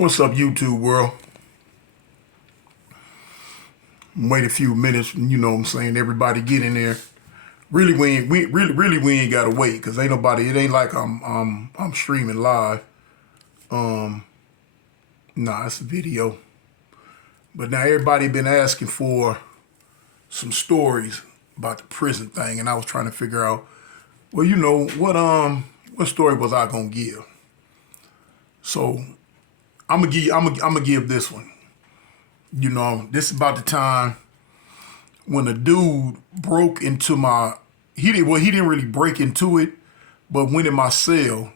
What's up, YouTube world? Wait a few minutes, you know what I'm saying? Everybody get in there. Really, we ain't gotta wait because ain't nobody. It ain't like I'm streaming live. Nah, it's a video. But now everybody been asking for some stories about the prison thing, and I was trying to figure out, well, you know what story was I gonna give? So I'm gonna give this one. You know, this is about the time when a dude broke into my he didn't really break into it, but went in my cell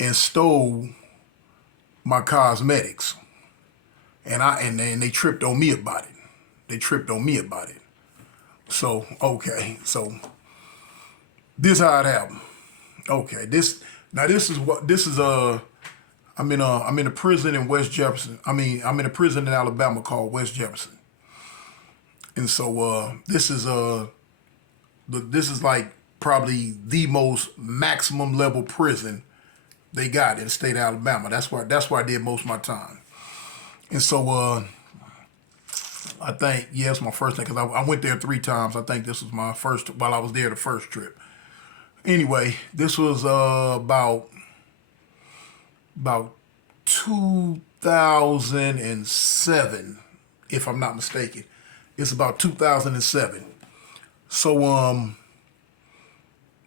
and stole my cosmetics. And they tripped on me about it. They tripped on me about it. So, okay. So this how it happened. Okay, this is I'm in a prison in West Jefferson. I'm in a prison in Alabama called West Jefferson. And so this is like probably the most maximum level prison they got in the state of Alabama. That's where I did most of my time. And so I think, yeah, it's my first thing because I went there 3 times. I think this was my first while I was there the first trip. Anyway, this was about 2007, if I'm not mistaken. It's about 2007. So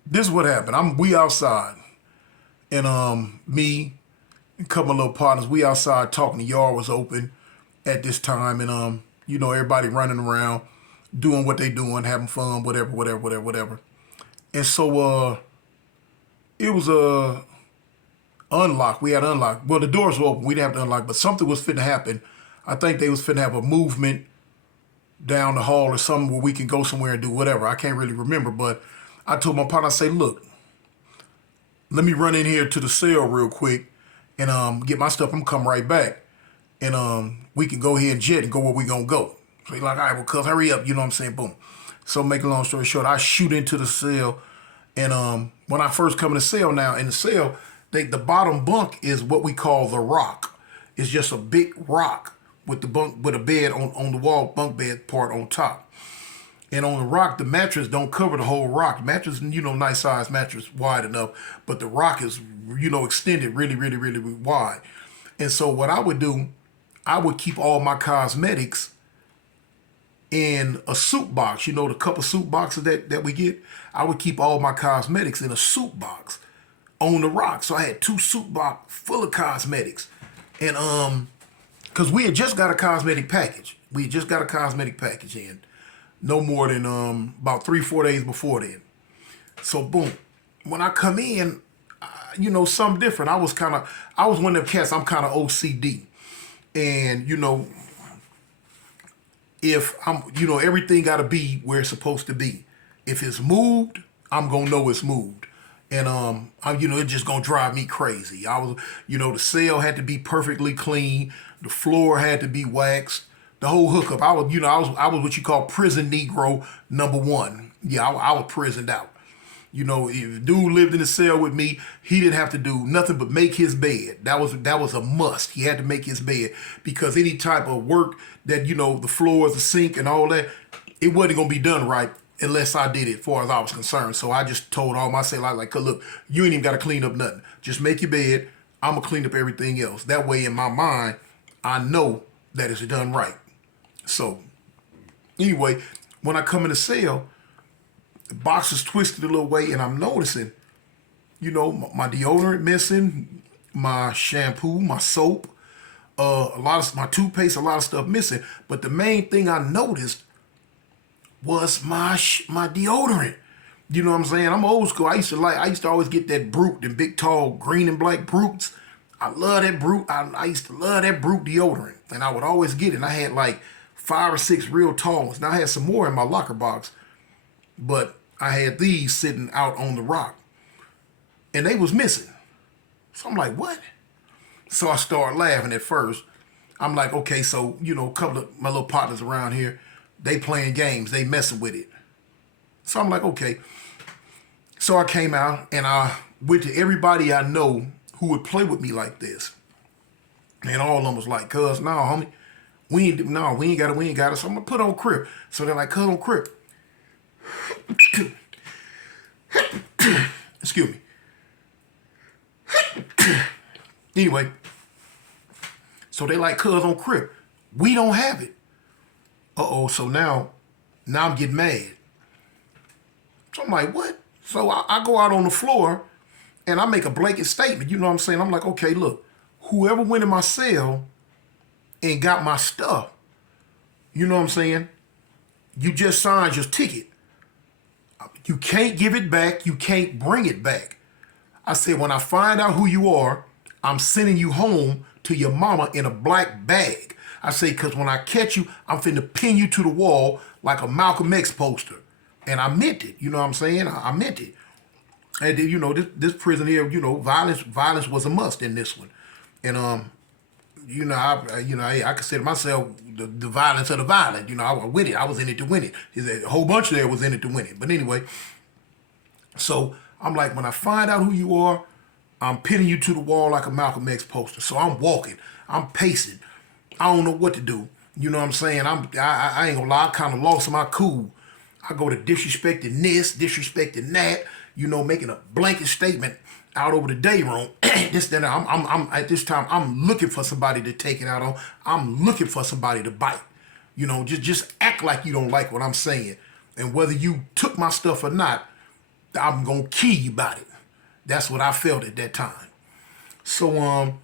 this is what happened. We outside, and me and a couple of little partners, we outside talking. The yard was open at this time, and you know, everybody running around, doing what they doing, having fun, whatever. And so it was unlocked. We had unlocked. Well, the doors were open. We didn't have to unlock, but something was finna happen. I think they was finna have a movement down the hall or something where we can go somewhere and do whatever. I can't really remember, but I told my partner, I say, look, let me run in here to the cell real quick and get my stuff. I'm gonna come right back. And we can go ahead and jet and go where we gonna go. So he's like, all right, well, cuz hurry up, you know what I'm saying? Boom. So make a long story short, I shoot into the cell. And when I first come in the cell now, in the cell, the bottom bunk is what we call the rock. It's just a big rock with the bunk with a bed on the wall, bunk bed part on top. And on the rock, the mattress don't cover the whole rock. The mattress, you know, nice size mattress, wide enough, but the rock is, you know, extended really wide. And so what I would do, I would keep all my cosmetics in a soup box. You know, the couple soup boxes that we get? I would keep all my cosmetics in a soup box on the rock. So I had 2 soup box full of cosmetics. And because we had just got a cosmetic package. We had just got a cosmetic package in. No more than about 3-4 days before then. So boom. When I come in, you know, something different. I was one of them cats, I'm kind of OCD. And, you know, if everything got to be where it's supposed to be. If it's moved, I'm going to know it's moved. And, it's just going to drive me crazy. The cell had to be perfectly clean. The floor had to be waxed. The whole hookup. I was what you call prison Negro #1. Yeah, I was prisoned out. You know, if a dude lived in the cell with me, he didn't have to do nothing but make his bed. That was a must. He had to make his bed because any type of work that, you know, the floors, the sink and all that, it wasn't going to be done right unless I did it as far as I was concerned. So I just told all my cell, I was like, look, you ain't even got to clean up nothing. Just make your bed. I'm going to clean up everything else. That way in my mind, I know that it's done right. So anyway, when I come in the cell, the box is twisted a little way, and I'm noticing, you know, my deodorant missing, my shampoo, my soap, a lot of my toothpaste, a lot of stuff missing. But the main thing I noticed was my deodorant. You know what I'm saying? I'm old school. I used to always get that Brute, them big tall green and black Brutes. I love that Brute. I used to love that Brute deodorant, and I would always get it. And I had like 5 or 6 real tall ones. Now I had some more in my locker box, but I had these sitting out on the rock, and they was missing. So I'm like, what? So I started laughing at first. I'm like, okay, so, you know, a couple of my little partners around here, they playing games, they messing with it. So I'm like, okay. So I came out and I went to everybody I know who would play with me like this. And all of them was like, cuz, no, homie, we ain't got it. So I'm gonna put on Crip. So they're like, cuz on Crip. Excuse me. Anyway, so they like, cuz on Crip. We don't have it. Uh-oh, so now I'm getting mad. So I'm like, what? So I go out on the floor and I make a blanket statement. You know what I'm saying? I'm like, okay, look, whoever went in my cell and got my stuff, you know what I'm saying? You just signed your ticket. You can't give it back. You can't bring it back. I said, when I find out who you are, I'm sending you home to your mama in a black bag. I say, because when I catch you, I'm finna pin you to the wall like a Malcolm X poster. And I meant it. You know what I'm saying? I meant it. And then, this prison here, violence was a must in this one. And I consider myself the violence of the violent. I was with it. I was in it to win it. A whole bunch of there was in it to win it. But anyway, so I'm like, when I find out who you are, I'm pinning you to the wall like a Malcolm X poster. So I'm walking. I'm pacing. I don't know what to do. You know what I'm saying? I ain't gonna lie. I kind of lost my cool. I go to disrespecting this, disrespecting that. Making a blanket statement out over the day room. This, then I'm at this time, I'm looking for somebody to take it out on. I'm looking for somebody to bite. Just act like you don't like what I'm saying. And whether you took my stuff or not, I'm gonna kill you about it. That's what I felt at that time. So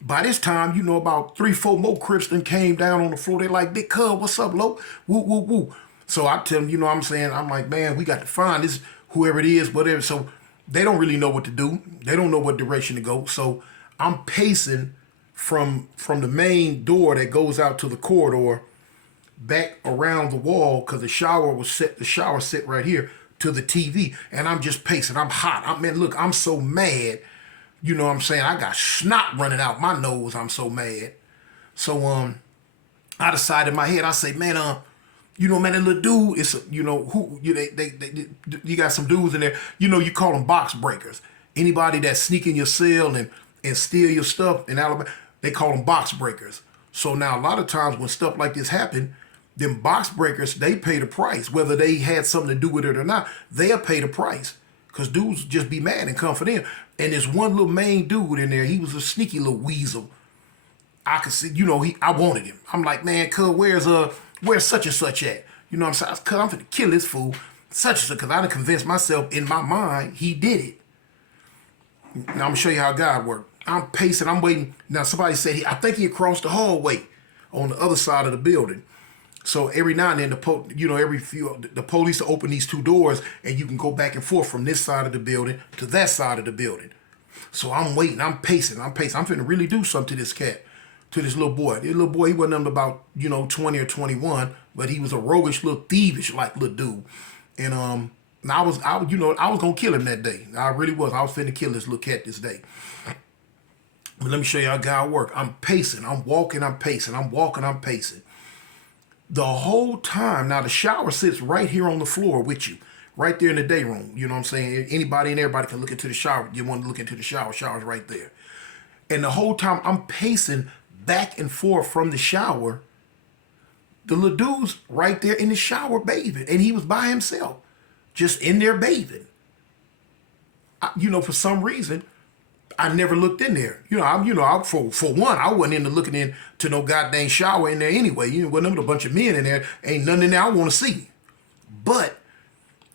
by this time, about 3-4 more Crips then came down on the floor. They like, big cub, what's up, Lo? Woo, woo, woo. So I tell them, what I'm saying? I'm like, man, we got to find this, whoever it is, whatever. So they don't really know what to do. They don't know what direction to go. So I'm pacing from the main door that goes out to the corridor back around the wall, because the shower sit right here, to the TV. And I'm just pacing. I'm hot. Look, I'm so mad. You know what I'm saying? I got snot running out my nose. I'm so mad. So I decided in my head, I say, man, man, that little dude is, you got some dudes in there, you call them box breakers. Anybody that sneak in your cell and steal your stuff in Alabama, they call them box breakers. So now a lot of times when stuff like this happen, them box breakers, they pay the price. Whether they had something to do with it or not, they'll pay the price. Because dudes just be mad and come for them. And there's one little main dude in there, he was a sneaky little weasel. I could see, I wanted him. I'm like, man, cuz, where's such and such at? You know what I'm saying? Cuz I'm finna kill this fool, such and such, because I done convinced myself in my mind he did it. Now I'm gonna show you how God worked. I'm pacing, I'm waiting. Now somebody said, I think he across the hallway on the other side of the building. So every now and then, the police will open these two doors and you can go back and forth from this side of the building to that side of the building. So I'm waiting, I'm pacing. I'm finna really do something to this cat, to this little boy. This little boy, he wasn't about, 20 or 21, but he was a roguish, little thievish like little dude. And I was gonna kill him that day. I really was. I was finna kill this little cat this day. But let me show you how God work. I'm pacing, I'm walking, I'm pacing, I'm walking, I'm pacing. The whole time, now the shower sits right here on the floor with you, right there in the day room. You know what I'm saying? Anybody and everybody can look into the shower. You want to look into the shower's right there. And the whole time I'm pacing back and forth from the shower, the little dude's right there in the shower bathing. And he was by himself, just in there bathing. For some reason, I never looked in there. For one, I wasn't into looking into no goddamn shower in there anyway. Wasn't a bunch of men in there. Ain't nothing in there I want to see. But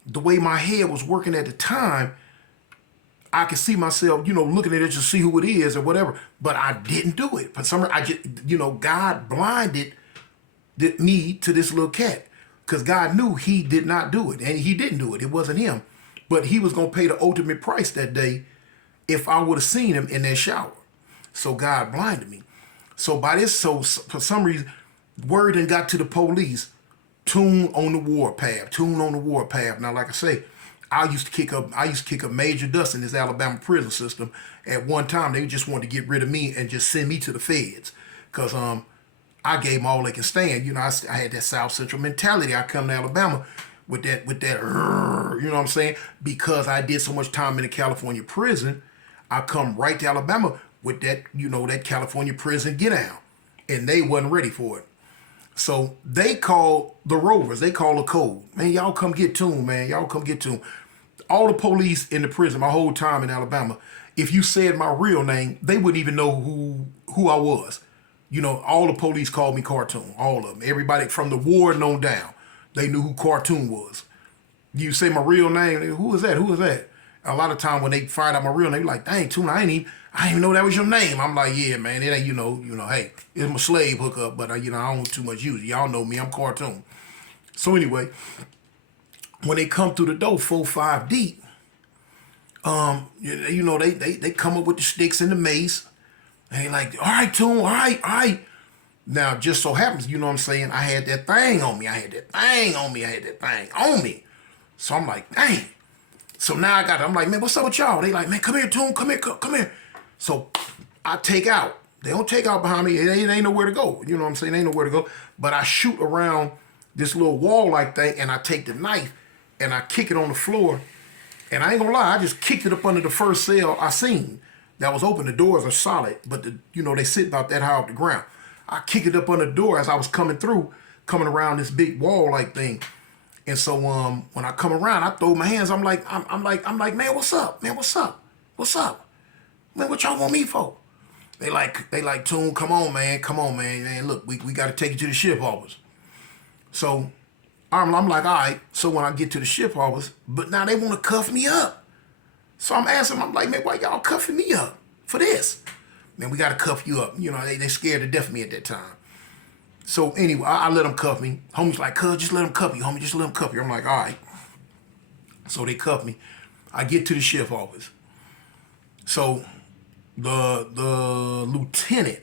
the way my head was working at the time, I could see myself, looking at it to see who it is or whatever. But I didn't do it. For some reason, I just, God blinded me to this little cat. Because God knew he did not do it. And he didn't do it. It wasn't him. But he was going to pay the ultimate price that day if I would have seen him in that shower. So God blinded me. So for some reason, word then got to the police, tune on the warpath, tune on the warpath. Now, like I say, I used to kick up major dust in this Alabama prison system. At one time, they just wanted to get rid of me and just send me to the feds. Because I gave them all they can stand. I had that South Central mentality. I come to Alabama with that, you know what I'm saying? Because I did so much time in a California prison, I come right to Alabama with that, that California prison get down. And they wasn't ready for it. So they called the Rovers. They called the code. Man, y'all come get to him, man. Y'all come get to him. All the police in the prison, my whole time in Alabama, if you said my real name, they wouldn't even know who I was. All the police called me Cartoon. All of them. Everybody from the warden on down. They knew who Cartoon was. You say my real name, who is that? Who is that? A lot of time when they find out my real name, they're like, dang, Tuna, I didn't even know that was your name. I'm like, yeah, man, it ain't, hey, it's my slave hookup, but I don't too much use it. Y'all know me, I'm Cartoon. So anyway, when they come through the door 4-5 deep, they come up with the sticks and the mace, and they like, all right, Toon, all right. Now, just so happens, you know what I'm saying, I had that thing on me. So I'm like, dang. So now I'm like, man, what's up with y'all? They like, man, come here, Toon, come here. So I take out. They don't take out behind me. It ain't nowhere to go. You know what I'm saying? Ain't nowhere to go. But I shoot around this little wall-like thing, and I take the knife, and I kick it on the floor. And I ain't gonna lie, I just kicked it up under the first cell I seen that was open. The doors are solid, but they sit about that high off the ground. I kick it up under the door as I was coming around this big wall-like thing. And so when I come around, I throw my hands. I'm like, man, what's up? Man, what's up? Man, what y'all want me for? They like, Toon, come on, man. Man, look, we got to take you to the ship office. So I'm like, all right. So when I get to the ship office, but now they want to cuff me up. So I'm asking them, I'm like, man, why y'all cuffing me up for this? Man, we got to cuff you up. They scared to death of me at that time. So anyway, I let them cuff me. Homie's like, cuz, just let them cuff you, homie. Just let them cuff you. I'm like, all right. So they cuff me. I get to the shift office. So the lieutenant,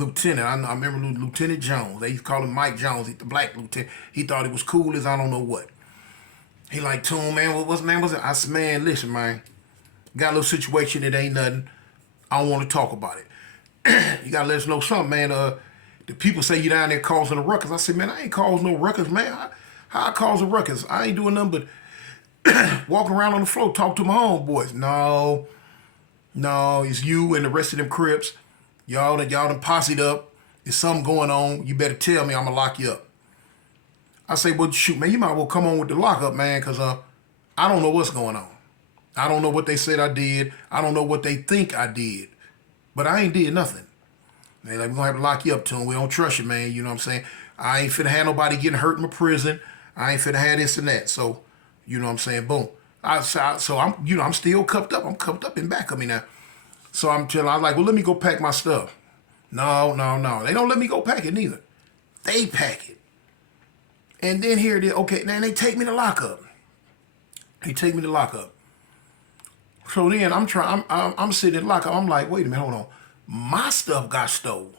I remember Lieutenant Jones. They used to call him Mike Jones, the black lieutenant. He thought he was cool as I don't know what. He like, Toon, man, what's the name was it? I said, man, listen, man. Got a little situation that ain't nothing. I don't want to talk about it. You got to let us know something, man. The people say you down there causing a ruckus. I said, man, I ain't causing no ruckus, man. How I cause a ruckus? I ain't doing nothing but walking around on the floor, talk to my homeboys. No, it's you and the rest of them Crips. Y'all done posseed up. There's something going on. You better tell me, I'm going to lock you up. I say, well, shoot, man, you might well come on with the lockup, man, because I don't know what's going on. I don't know what they said I did. I don't know what they think I did. But I ain't did nothing. They like, we're going to have to lock you up, Toon. We don't trust you, man. You know what I'm saying? I ain't finna have nobody getting hurt in my prison. I ain't finna have this and that. So, you know what I'm saying? Boom. So I'm still cuffed up. I'm cuffed up in back of me now. So I was like, well, let me go pack my stuff. No. They don't let me go pack it neither. They pack it. And then here it is. Okay, then they take me to lockup. So then I'm sitting in lockup. I'm like, wait a minute, hold on. My stuff got stole.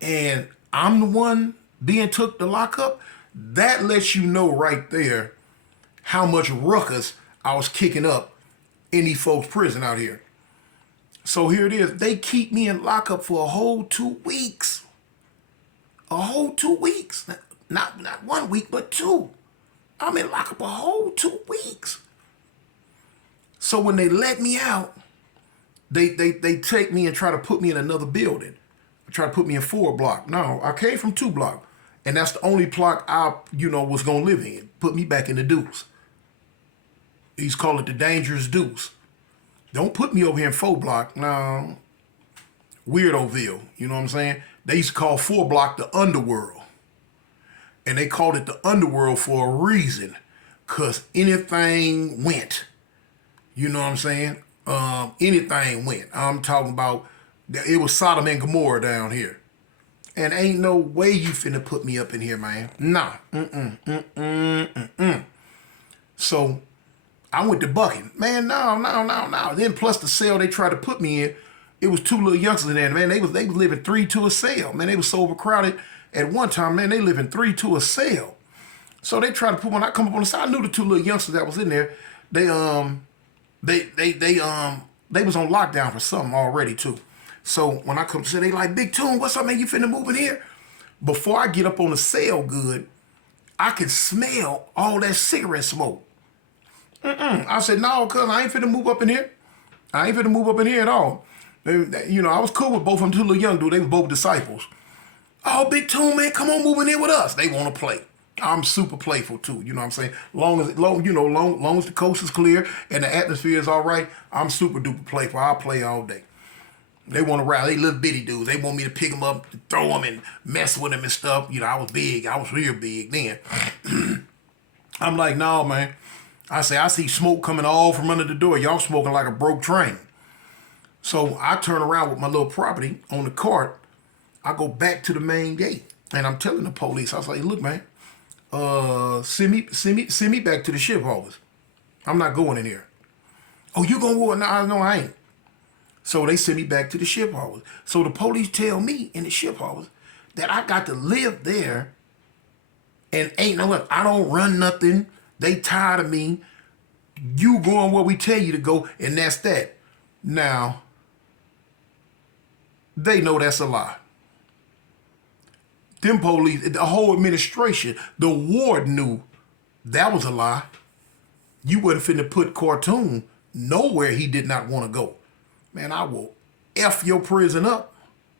And I'm the one being took to lockup. That lets you know right there how much ruckus I was kicking up in these folks' prison out here. So here it is. They keep me in lockup for a whole 2 weeks. Not 1 week, but 2. I'm in lockup a whole 2 weeks. So when they let me out, they take me and try to put me in another building. Try to put me in 4 block. No, I came from 2 block. And that's the only block I, was going to live in. Put me back in the deuce. He's called it the dangerous deuce. Don't put me over here in 4 block. No. Weirdoville. You know what I'm saying? They used to call 4 block the underworld. And they called it the underworld for a reason. Because anything went. You know what I'm saying? Anything went. I'm talking about, it was Sodom and Gomorrah down here. And ain't no way you finna put me up in here, man. Nah. So I went to bucking. Man, no. Then plus the cell they tried to put me in, it was 2 little youngsters in there. Man, they was living 3 to a cell. Man, they was so overcrowded at one time, man, they living 3 to a cell. So they tried to put, when I come up on the side, I knew the 2 little youngsters that was in there. They was on lockdown for something already too. So when I come to say, they like, Big Toon, what's up, man? You finna move in here? Before I get up on the cell good, I can smell all that cigarette smoke. I said, no, cuz I ain't finna move up in here. I ain't finna move up in here at all. I was cool with both of them, two little young dudes. They was both disciples. Oh, Big Tune, man, come on, moving in with us. They want to play. I'm super playful too. You know what I'm saying? Long as the coast is clear and the atmosphere is all right, I'm super duper playful. I'll play all day. They want to ride. They little bitty dudes. They want me to pick them up, throw them, and mess with them and stuff. I was big. I was real big then. I'm like, no, man. I see smoke coming all from under the door. Y'all smoking like a broke train. So I turn around with my little property on the cart. I go back to the main gate, and I'm telling the police, I was like, look, man, send me back to the ship office. I'm not going in here. Oh, you gonna go? No, I ain't. So they send me back to the ship office. So the police tell me in the ship office that I got to live there, and ain't no, I don't run nothing. They tired of me. You going where we tell you to go, and that's that. Now, they know that's a lie. Them police, the whole administration, the ward knew that was a lie. You wasn't finna put Cartoon nowhere he did not want to go. Man, I will F your prison up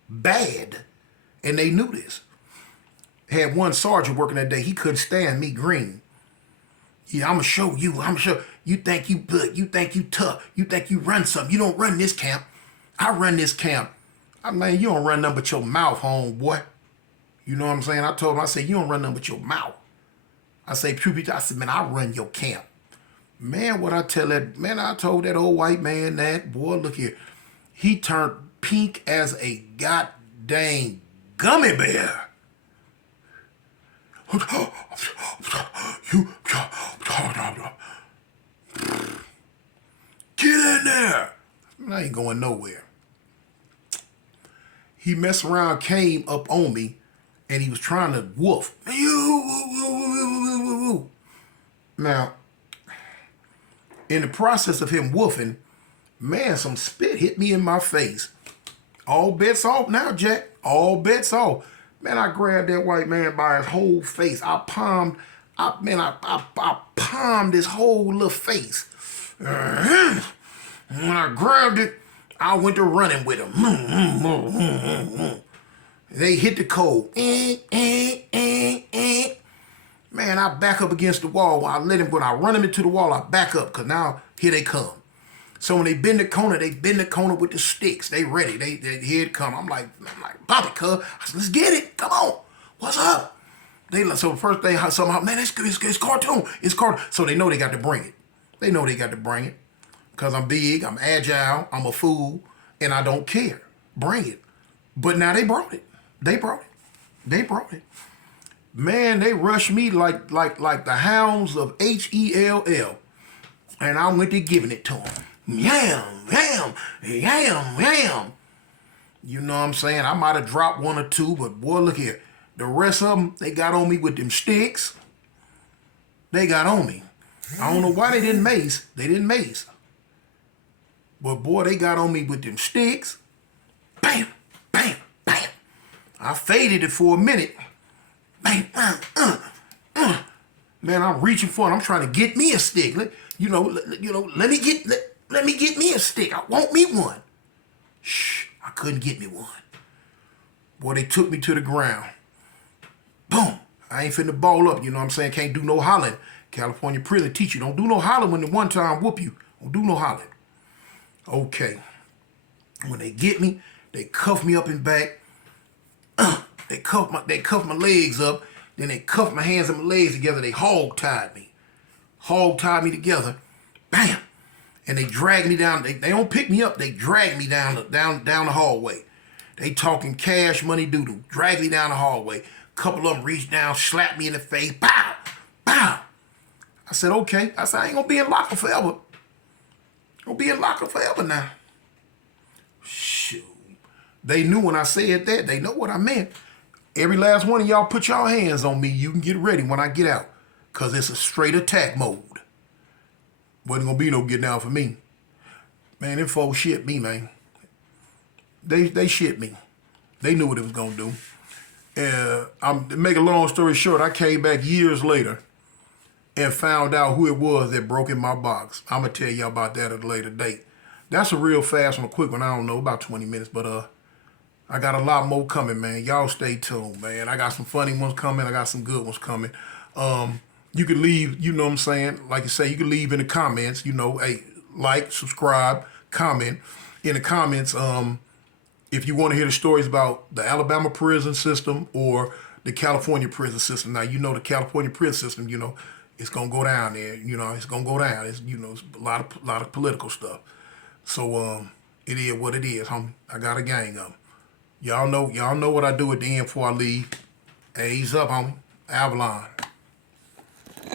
bad. And they knew this. Had one sergeant working that day, he couldn't stand me green. Yeah, I'm gonna show you. You think you good. You think you tough. You think you run something. You don't run this camp. I run this camp. I mean, you don't run nothing but your mouth, homeboy. You know what I'm saying? I told him, I said, you don't run nothing but your mouth. I said, man, I run your camp. Man, what I tell that, man, I told that old white man that, boy, look here. He turned pink as a goddamn gummy bear. Get in there. I ain't going nowhere. He messed around, came up on me, and he was trying to woof. Now, in the process of him woofing, man, some spit hit me in my face. All bets off now, Jack. All bets off. Man, I grabbed that white man by his whole face. I palmed his whole little face. And when I grabbed it, I went to running with him. They hit the code. Man, I back up against the wall. When I run him into the wall, I back up, because now here they come. So when they bend the corner with the sticks. They ready. They here it come. I'm like, Bobby, cuz. Let's get it. Come on. What's up? So the first thing, somehow, man, it's Cartoon. It's Cartoon. So they know they got to bring it. Because I'm big, I'm agile, I'm a fool, and I don't care. Bring it. But now they brought it. Man, they rushed me like the hounds of Hell. And I went to giving it to them. Yam, yam, yam, yam. You know what I'm saying? I might have dropped one or two, but boy, look here. The rest of them, they got on me with them sticks. They got on me. I don't know why they didn't mace. But boy, they got on me with them sticks. Bam, bam, bam. I faded it for a minute. Bam, Man, I'm reaching for it. I'm trying to get me a stick. Let me get me a stick. I want me one. Shh, I couldn't get me one. Boy, they took me to the ground. Boom. I ain't finna ball up, you know what I'm saying? Can't do no hollering. California prison teach you, don't do no hollering when the one time whoop you. Don't do no hollering. Okay. When they get me, they cuff me up and back. They cuff my legs up. Then they cuff my hands and my legs together. They hog-tied me. Together. Bam. And they drag me down. They don't pick me up. They drag me down the hallway. They talking cash money doodle. Drag me down the hallway. Couple of them reach down, slap me in the face. Pow! Pow! I said, okay. I said, I ain't gonna be in lockup forever. Now. Shoot. They knew when I said that. They know what I meant. Every last one of y'all put y'all hands on me. You can get ready when I get out. Because it's a straight attack mode. Wasn't going to be no getting out for me. Man, them folks shit me, man. They shit me. They knew what it was going to do. To make a long story short, I came back years later. and found out who it was that broke in my box. I'm gonna tell y'all about that at a later date. That's a real fast one, a quick one. I don't know, about 20 minutes, but I got a lot more coming, man. Y'all stay tuned, man. I got some funny ones coming. I got some good ones coming. You can leave, you know what I'm saying? Like you say, you can leave in the comments, hey, like, subscribe, comment. In the comments, if you want to hear the stories about the Alabama prison system or the California prison system. Now, the California prison system, it's gonna go down there. It's gonna go down. It's a lot of political stuff. So it is what it is, homie. I got a gang of them. Y'all know what I do at the end before I leave. Hey, ease up, homie. Avalon.